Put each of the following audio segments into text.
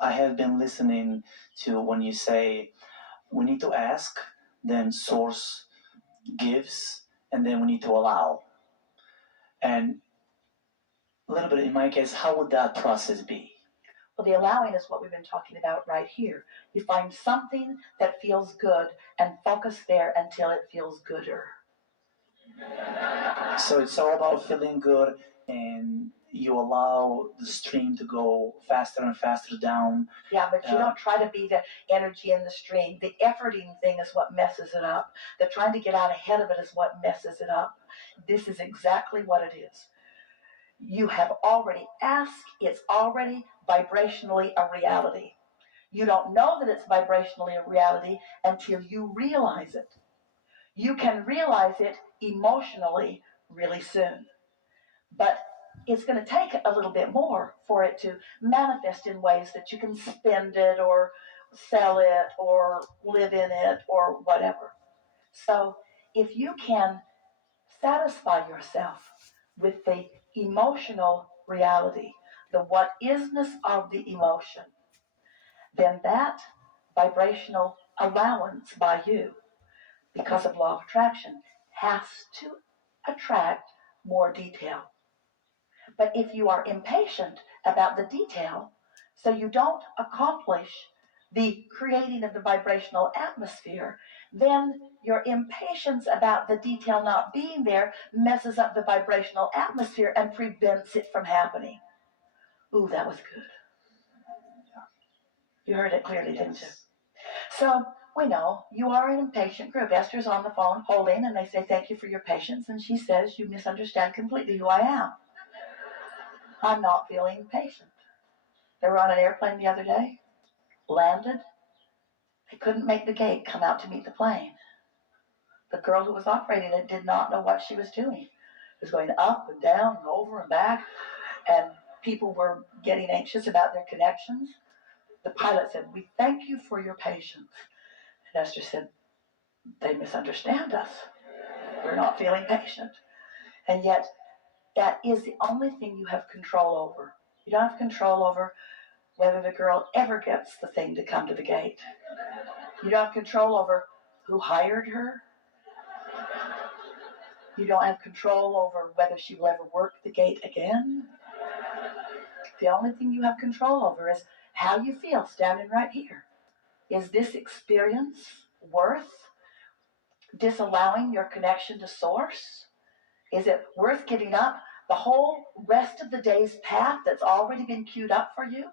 I have been listening to when you say we need to ask, then source gives, and then we need to allow. And a little bit in my case, how would that process be? Well, the allowing is what we've been talking about right here. You find something that feels good and focus there until it feels gooder. So it's all about feeling good, and you allow the stream to go faster and faster down. Yeah, but you don't try to be the energy in the stream. The efforting thing is what messes it up. The trying to get out ahead of it is what messes it up. This is exactly what it is. You have already asked, it's already vibrationally a reality. You don't know that it's vibrationally a reality until you realize it. You can realize it emotionally really soon. But it's going to take a little bit more for it to manifest in ways that you can spend it or sell it or live in it or whatever. So if you can satisfy yourself with the emotional reality, the what isness of the emotion, then that vibrational allowance by you, because of law of attraction, has to attract more detail. But if you are impatient about the detail, so you don't accomplish the creating of the vibrational atmosphere, then your impatience about the detail not being there messes up the vibrational atmosphere and prevents it from happening. Ooh, that was good. You heard it clearly, didn't you? So we know you are an impatient group. Esther's on the phone holding, and they say, thank you for your patience. And she says, you misunderstand completely who I am. I'm not feeling patient. They were on an airplane the other day, landed. They couldn't make the gate come out to meet the plane. The girl who was operating it did not know what she was doing. It was going up and down and over and back, and people were getting anxious about their connections. The pilot said, we thank you for your patience. And Esther said, they misunderstand us. We're not feeling patient. And yet, that is the only thing you have control over. You don't have control over whether the girl ever gets the thing to come to the gate. You don't have control over who hired her. You don't have control over whether she will ever work the gate again. The only thing you have control over is how you feel standing right here. Is this experience worth disallowing your connection to source? Is it worth giving up the whole rest of the day's path that's already been queued up for you?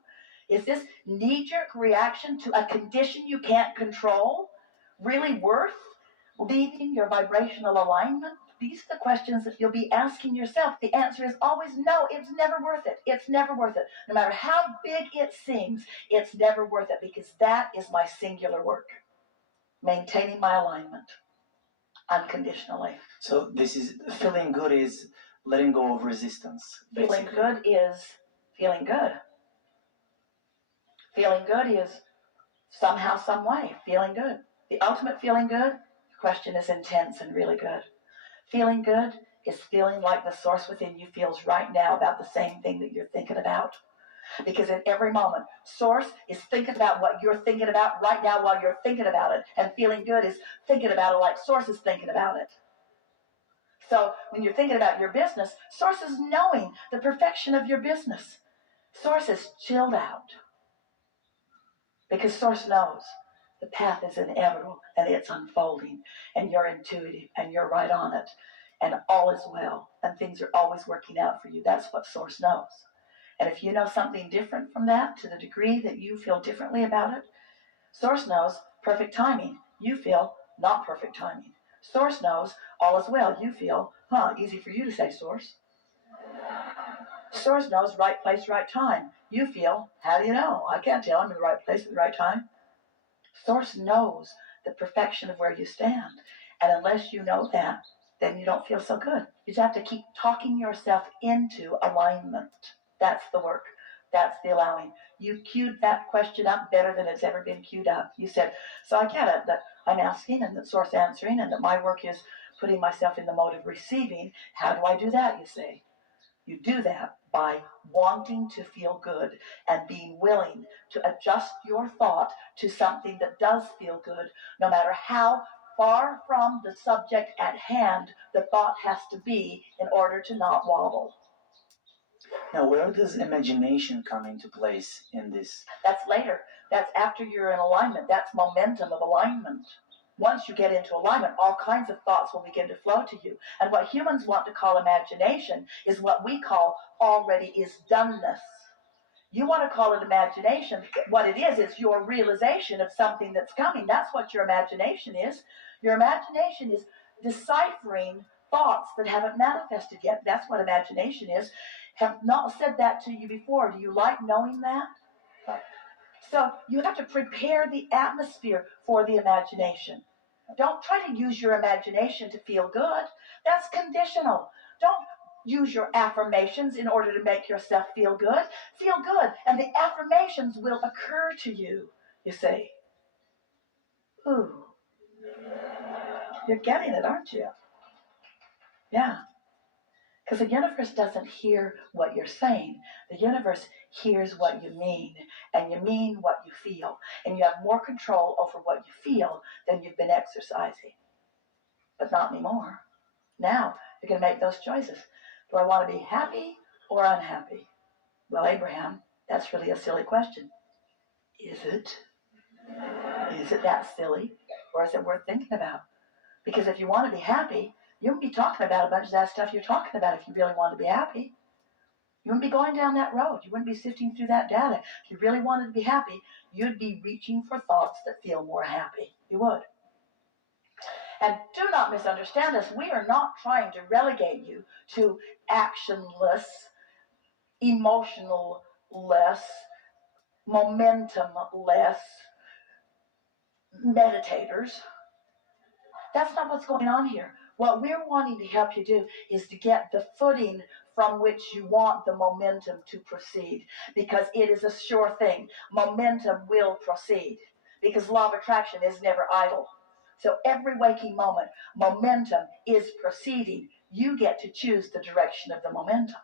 Is this knee-jerk reaction to a condition you can't control really worth leaving your vibrational alignment? These are the questions that you'll be asking yourself. The answer is always no, it's never worth it. It's never worth it. No matter how big it seems, it's never worth it, because that is my singular work, maintaining my alignment unconditionally. So this is feeling good is letting go of resistance. Basically. Feeling good is feeling good. Feeling good is somehow, some way, feeling good. The ultimate feeling good, the question is intense and really good. Feeling good is feeling like the source within you feels right now about the same thing that you're thinking about. Because in every moment, source is thinking about what you're thinking about right now while you're thinking about it. And feeling good is thinking about it like source is thinking about it. So when you're thinking about your business, source is knowing the perfection of your business. Source is chilled out. Because source knows the path is inevitable and it's unfolding, and you're intuitive and you're right on it, and all is well and things are always working out for you. That's what source knows. And if you know something different from that, to the degree that you feel differently about it, source knows perfect timing. You feel not perfect timing. Source knows all is well. You feel, easy for you to say, source. Source knows right place, right time. You feel, how do you know? I can't tell. I'm in the right place at the right time. Source knows the perfection of where you stand. And unless you know that, then you don't feel so good. You just have to keep talking yourself into alignment. That's the work. That's the allowing. You queued that question up better than it's ever been queued up. You said, so I get it, that I'm asking and that source answering, and that my work is putting myself in the mode of receiving. How do I do that, you say? You do that by wanting to feel good and being willing to adjust your thought to something that does feel good, no matter how far from the subject at hand the thought has to be in order to not wobble. Now, where does imagination come into place in this? That's later. That's after you're in alignment. That's momentum of alignment. Once you get into alignment, all kinds of thoughts will begin to flow to you. And what humans want to call imagination is what we call already is doneness. You want to call it imagination. What it is your realization of something that's coming. That's what your imagination is. Your imagination is deciphering thoughts that haven't manifested yet. That's what imagination is. Have not said that to you before. Do you like knowing that? So you have to prepare the atmosphere for the imagination. Don't try to use your imagination to feel good. That's conditional. Don't use your affirmations in order to make yourself feel good. Feel good, and the affirmations will occur to you, you see. Ooh. You're getting it, aren't you? Yeah. Because the universe doesn't hear what you're saying. The universe hears what you mean, and you mean what you feel. And you have more control over what you feel than you've been exercising. But not anymore. Now, you can make those choices. Do I want to be happy or unhappy? Well, Abraham, that's really a silly question. Is it? Is it that silly? Or is it worth thinking about? Because if you want to be happy, you wouldn't be talking about a bunch of that stuff you're talking about if you really want to be happy. You wouldn't be going down that road. You wouldn't be sifting through that data. If you really wanted to be happy, you'd be reaching for thoughts that feel more happy. You would. And do not misunderstand us. We are not trying to relegate you to actionless, emotional-less, momentum-less meditators. That's not what's going on here. What we're wanting to help you do is to get the footing from which you want the momentum to proceed, because it is a sure thing. Momentum will proceed, because law of attraction is never idle. So every waking moment, momentum is proceeding. You get to choose the direction of the momentum.